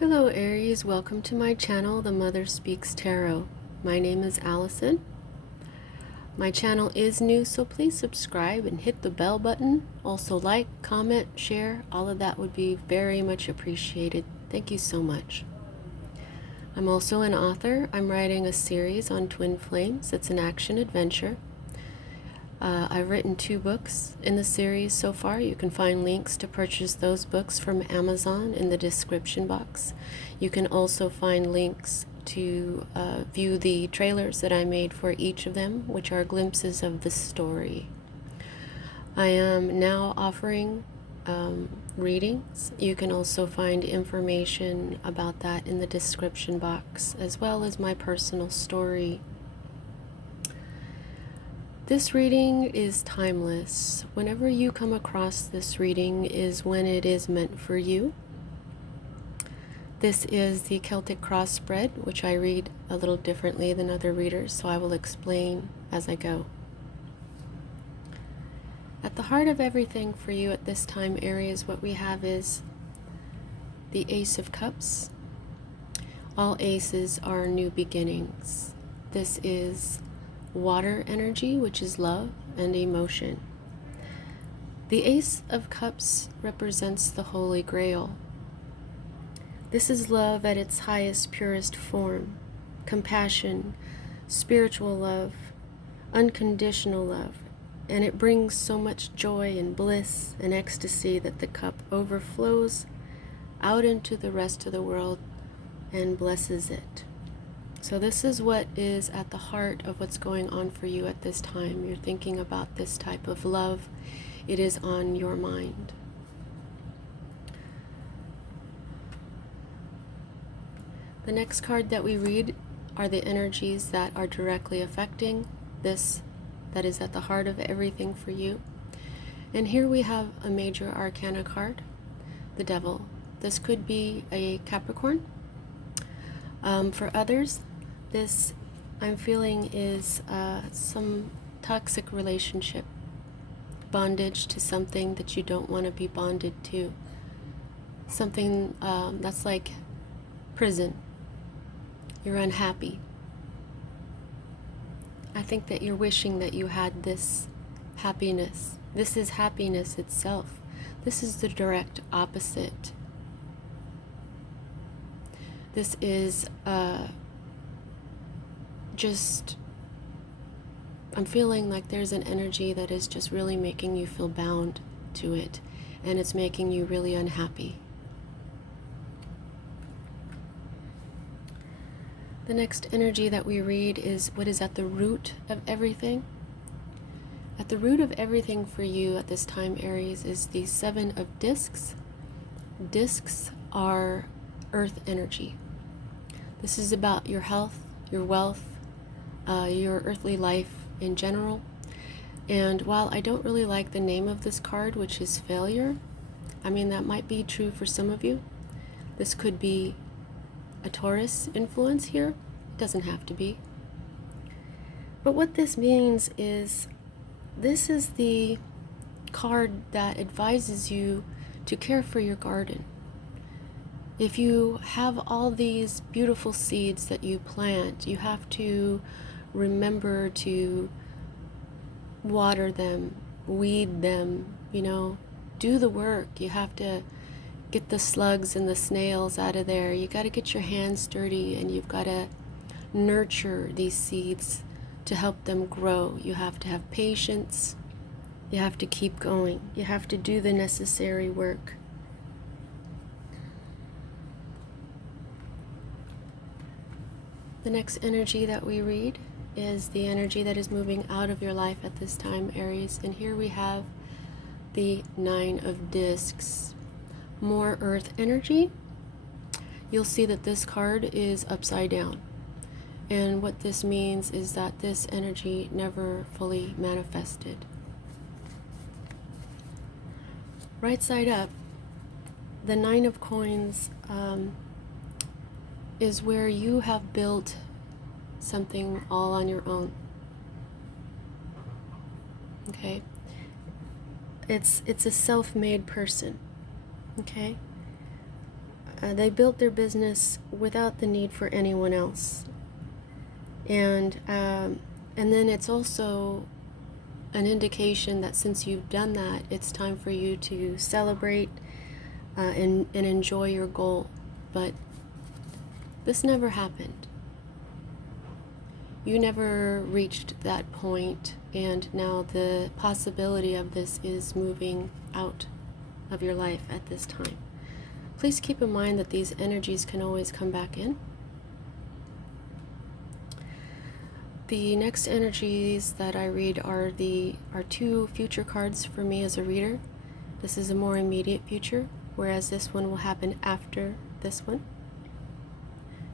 Hello Aries, welcome to my channel, The Mother Speaks Tarot. My name is Allison. My channel is new, so please subscribe and hit the bell button. Also like, comment, share, all of that would be very much appreciated. Thank you so much. I'm also an author. I'm writing a series on twin flames. It's an action adventure. I've written 2 books in the series so far. You can find links to purchase those books from Amazon in the description box. You can also find links to view the trailers that I made for each of them, which are glimpses of the story. I am now offering readings. You can also find information about that in the description box, as well as my personal story. This reading is timeless. Whenever you come across this reading is when it is meant for you. This is the Celtic cross spread, which I read a little differently than other readers, so I will explain as I go. At the heart of everything for you at this time, Aries, what we have is the Ace of Cups. All aces are new beginnings. This is water energy, which is love and emotion. The Ace of Cups represents the Holy Grail. This is love at its highest, purest form. Compassion, spiritual love, unconditional love. And it brings so much joy and bliss and ecstasy that the cup overflows out into the rest of the world and blesses it. So this is what is at the heart of what's going on for you at this time. You're thinking about this type of love. It is on your mind. The next card that we read are the energies that are directly affecting this, that is at the heart of everything for you. And here we have a major arcana card, the Devil. This could be a Capricorn. For others, this I'm feeling is some toxic relationship, bondage to something that you don't want to be bonded to, something that's like prison. You're unhappy. I think that you're wishing that you had this happiness. This is happiness itself. This is the direct opposite. This is I'm feeling like there's an energy that is just really making you feel bound to it, and it's making you really unhappy. The next energy that we read is what is at the root of everything. At the root of everything for you at this time, Aries, is the 7 of Discs. Discs are earth energy. This is about your health, your wealth, your earthly life in general. And while I don't really like the name of this card, which is failure, I mean, that might be true for some of you. This could be a Taurus influence here. It doesn't have to be. But what this means is this is the card that advises you to care for your garden. If you have all these beautiful seeds that you plant, you have to remember to water them, weed them, do the work. You have to get the slugs and the snails out of there. You got to get your hands dirty, and you've got to nurture these seeds to help them grow. You have to have patience. You have to keep going. You have to do the necessary work. The next energy that we read is the energy that is moving out of your life at this time, Aries. And here we have the 9 of Discs. More earth energy. You'll see that this card is upside down. And what this means is that this energy never fully manifested. Right side up, the 9 of Coins is where you have built something all on your own. Okay? It's a self-made person. Okay? they built their business without the need for anyone else. And then it's also an indication that since you've done that, it's time for you to celebrate and enjoy your goal. But this never happened. You never reached that point, and now the possibility of this is moving out of your life at this time. Please keep in mind that these energies can always come back in. The next energies that I read are two future cards for me as a reader. This is a more immediate future, whereas this one will happen after this one.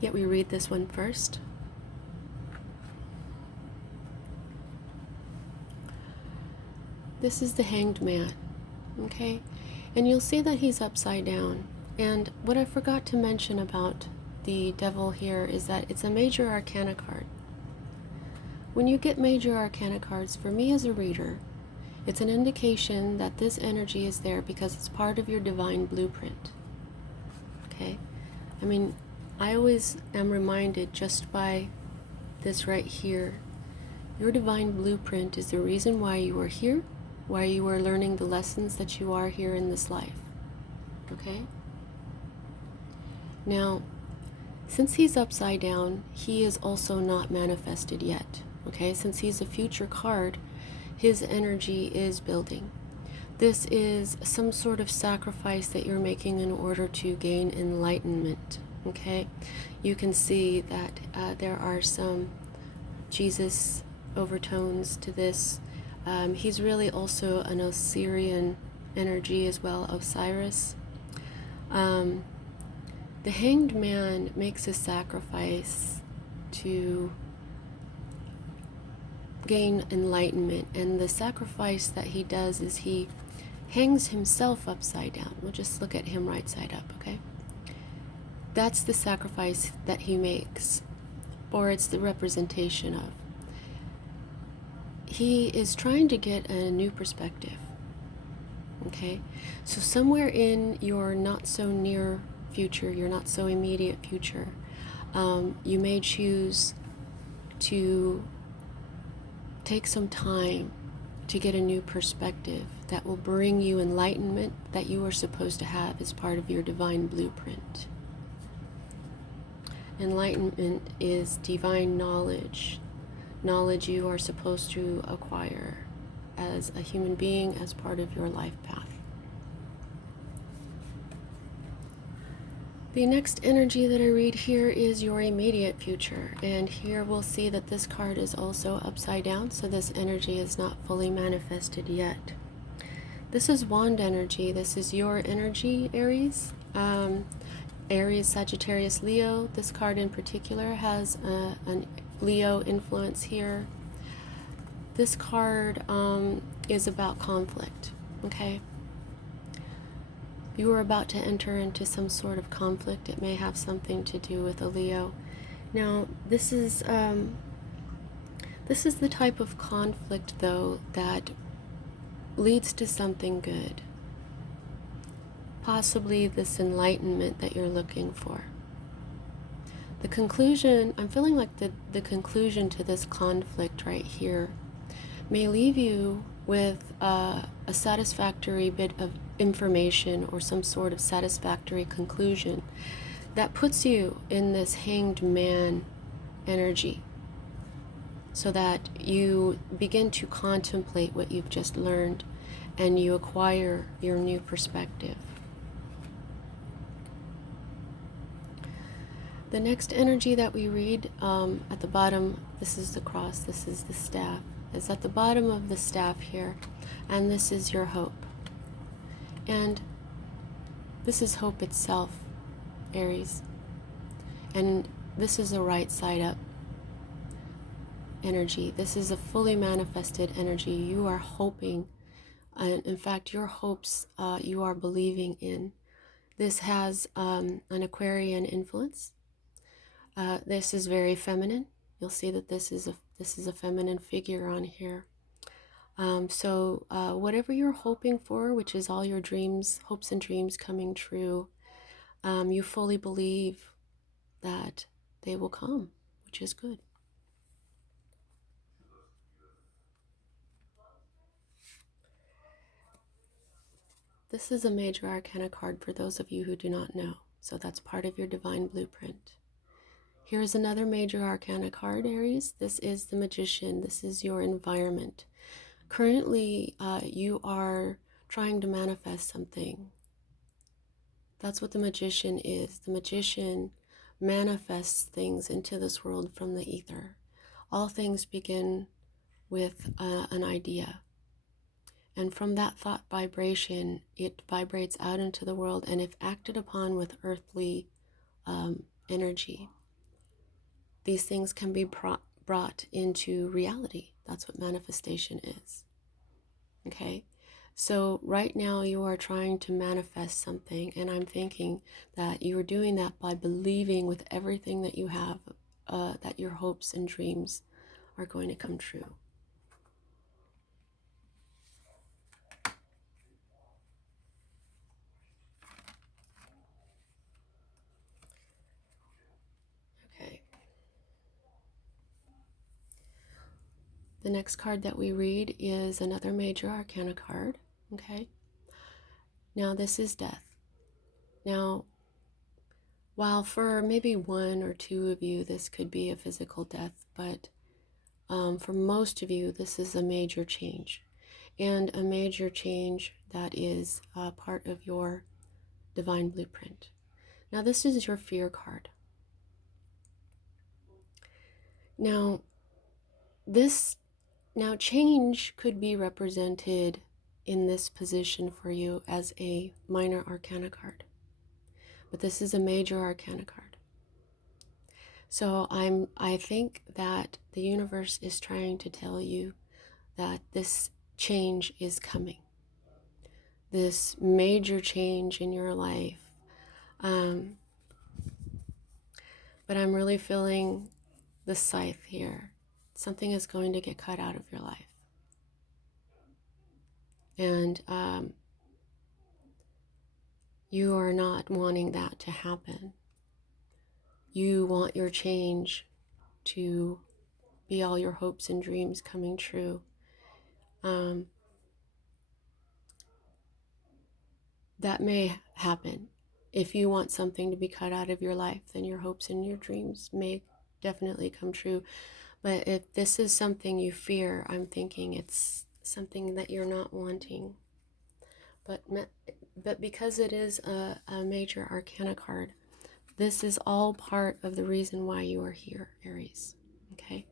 Yet we read this one first. This is the Hanged Man, okay? And you'll see that he's upside down. And what I forgot to mention about the Devil here is that it's a Major Arcana card. When you get Major Arcana cards, for me as a reader, it's an indication that this energy is there because it's part of your divine blueprint, okay? I mean, I always am reminded just by this right here, your divine blueprint is the reason why you are here, why you are learning the lessons that you are here in this life, okay? Now, since he's upside down, he is also not manifested yet, okay? Since he's a future card, his energy is building. This is some sort of sacrifice that you're making in order to gain enlightenment, okay? You can see that there are some Jesus overtones to this. He's really also an Osirian energy as well, Osiris. The Hanged Man makes a sacrifice to gain enlightenment, and the sacrifice that he does is he hangs himself upside down. We'll just look at him right side up, okay? That's the sacrifice that he makes, or it's the representation of. He is trying to get a new perspective, okay? So somewhere in your not so near future, your not so immediate future, you may choose to take some time to get a new perspective that will bring you enlightenment that you are supposed to have as part of your divine blueprint. Enlightenment is divine knowledge, knowledge you are supposed to acquire as a human being as part of your life path. The next energy that I read here is your immediate future, and here we'll see that this card is also upside down, so this energy is not fully manifested yet. This is wand energy. This is your energy, Aries. Aries, Sagittarius, Leo. This card in particular has an Leo influence here. This card is about conflict, okay? You are about to enter into some sort of conflict. It may have something to do with a Leo. Now, this is the type of conflict, though, that leads to something good. Possibly this enlightenment that you're looking for. The conclusion, I'm feeling like the conclusion to this conflict right here may leave you with a satisfactory bit of information or some sort of satisfactory conclusion that puts you in this Hanged Man energy, so that you begin to contemplate what you've just learned and you acquire your new perspective. The next energy that we read at the bottom, this is the cross, this is the staff, is at the bottom of the staff here, and this is your hope. And this is hope itself, Aries. And this is a right side up energy. This is a fully manifested energy. You are hoping, and in fact, your hopes you are believing in. This has an Aquarian influence. This is very feminine. You'll see that this is a feminine figure on here. So whatever you're hoping for, which is all your dreams, hopes and dreams coming true, You fully believe that they will come, which is good. This is a major arcana card for those of you who do not know. So that's part of your divine blueprint. Here is another major arcana card, Aries. This is the Magician. This is your environment. Currently, you are trying to manifest something. That's what the Magician is. The Magician manifests things into this world from the ether. All things begin with an idea. And from that thought vibration, it vibrates out into the world, and if acted upon with earthly energy, these things can be brought into reality. That's what manifestation is. Okay? So right now you are trying to manifest something, and I'm thinking that you are doing that by believing with everything that you have that your hopes and dreams are going to come true. Okay. The next card that we read is another major arcana card. Okay. Now this is death. Now, while for maybe one or two of you this could be a physical death, but for most of you this is a major change, and a major change that is part of your divine blueprint. Now this is your fear card. Now change could be represented in this position for you as a minor arcana card, but this is a major arcana card. So I think that the universe is trying to tell you that this change is coming, this major change in your life. But I'm really feeling the scythe here. Something is going to get cut out of your life. And you are not wanting that to happen. You want your change to be all your hopes and dreams coming true. That may happen. If you want something to be cut out of your life, then your hopes and your dreams may definitely come true. But if this is something you fear, I'm thinking it's something that you're not wanting. But because it is a major arcana card, this is all part of the reason why you are here, Aries. Okay?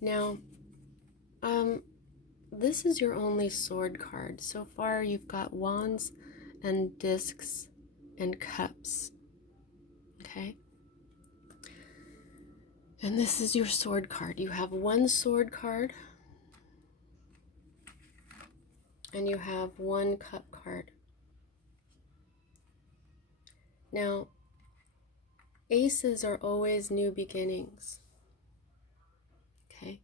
Now, this is your only sword card. So far, you've got wands and discs and cups. Okay? And this is your sword card. You have one sword card, and you have one cup card. Now, aces are always new beginnings. Okay?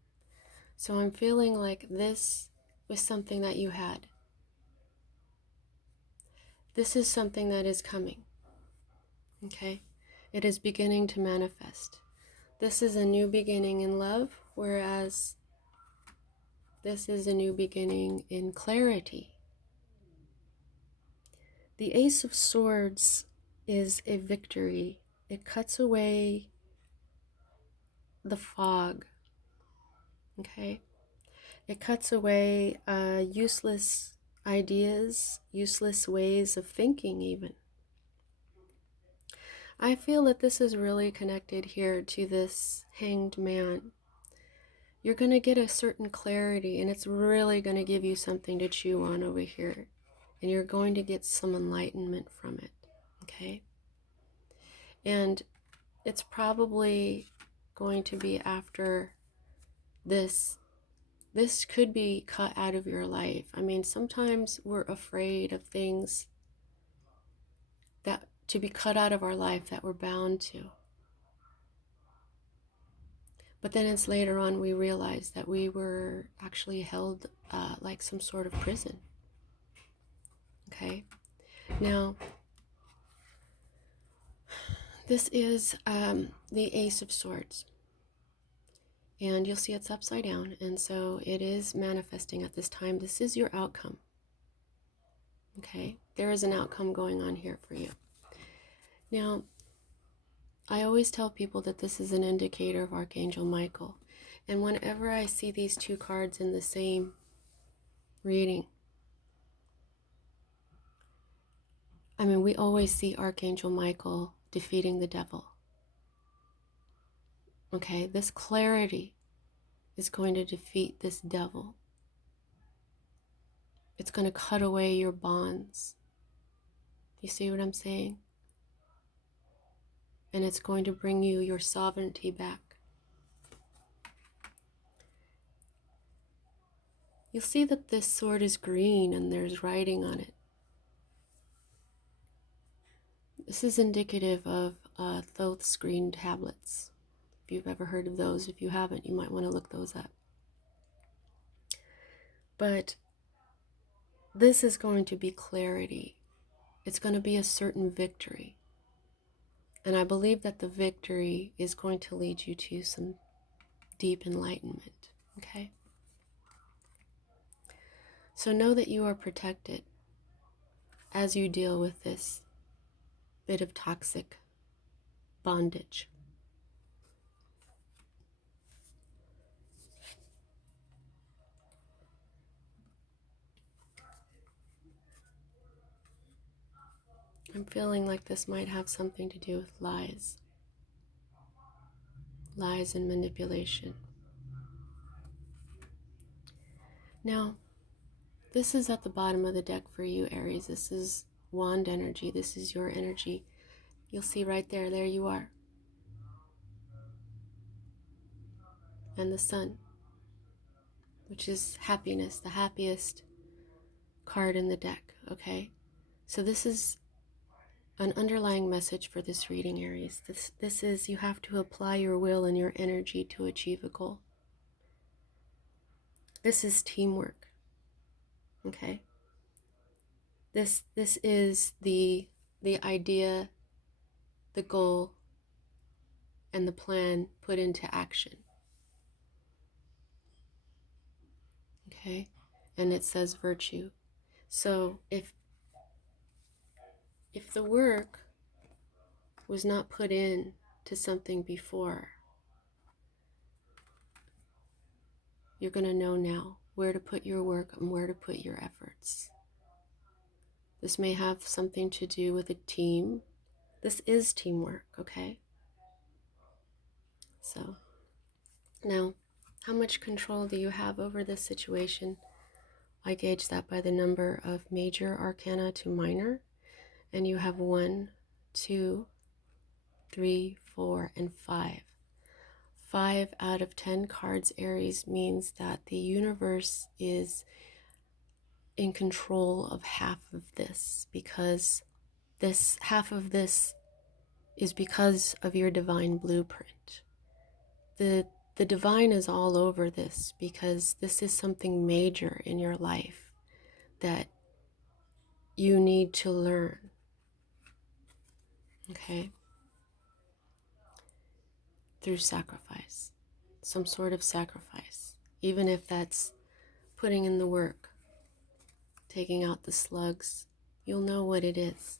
So I'm feeling like this was something that you had. This is something that is coming. Okay? It is beginning to manifest. This is a new beginning in love, whereas this is a new beginning in clarity. The Ace of Swords is a victory. It cuts away the fog. Okay? It cuts away useless ideas, useless ways of thinking even. I feel that this is really connected here to this Hanged Man. You're going to get a certain clarity, and it's really going to give you something to chew on over here. And you're going to get some enlightenment from it, okay? And it's probably going to be after this. This could be cut out of your life. I mean, sometimes we're afraid of things that to be cut out of our life that we're bound to. But then it's later on we realize that we were actually held like some sort of prison. Okay? Now, this is the Ace of Swords. And you'll see it's upside down. And so it is manifesting at this time. This is your outcome. Okay? There is an outcome going on here for you. Now, I always tell people that this is an indicator of Archangel Michael. And whenever I see these two cards in the same reading, I mean, we always see Archangel Michael defeating the devil. Okay, this clarity is going to defeat this devil. It's going to cut away your bonds. You see what I'm saying? And it's going to bring you your sovereignty back. You'll see that this sword is green and there's writing on it. This is indicative of Thoth's green tablets. If you've ever heard of those, if you haven't, you might want to look those up. But this is going to be clarity. It's going to be a certain victory. And I believe that the victory is going to lead you to some deep enlightenment. Okay? So know that you are protected as you deal with this bit of toxic bondage. I'm feeling like this might have something to do with lies. Lies and manipulation. Now, this is at the bottom of the deck for you, Aries. This is wand energy. This is your energy. You'll see right there. There you are. And the sun, which is happiness, the happiest card in the deck, okay? So this is an underlying message for this reading, Aries. This is you have to apply your will and your energy to achieve a goal. This is teamwork, okay? This is the idea, the goal, and the plan put into action. Okay? And it says virtue. So if the work was not put in to something before, you're going to know now where to put your work and where to put your efforts. This may have something to do with a team. This is teamwork, okay? So, now, how much control do you have over this situation? I gauge that by the number of major arcana to minor. And you have 1, 2, 3, 4, and 5. 5 out of 10 cards, Aries, means that the universe is in control of half of this, because this half of this is because of your divine blueprint. The divine is all over this because this is something major in your life that you need to learn. Okay? Through sacrifice. Some sort of sacrifice. Even if that's putting in the work, taking out the slugs, you'll know what it is.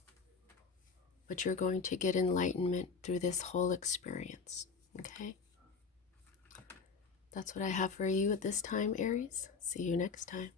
But you're going to get enlightenment through this whole experience. Okay? That's what I have for you at this time, Aries. See you next time.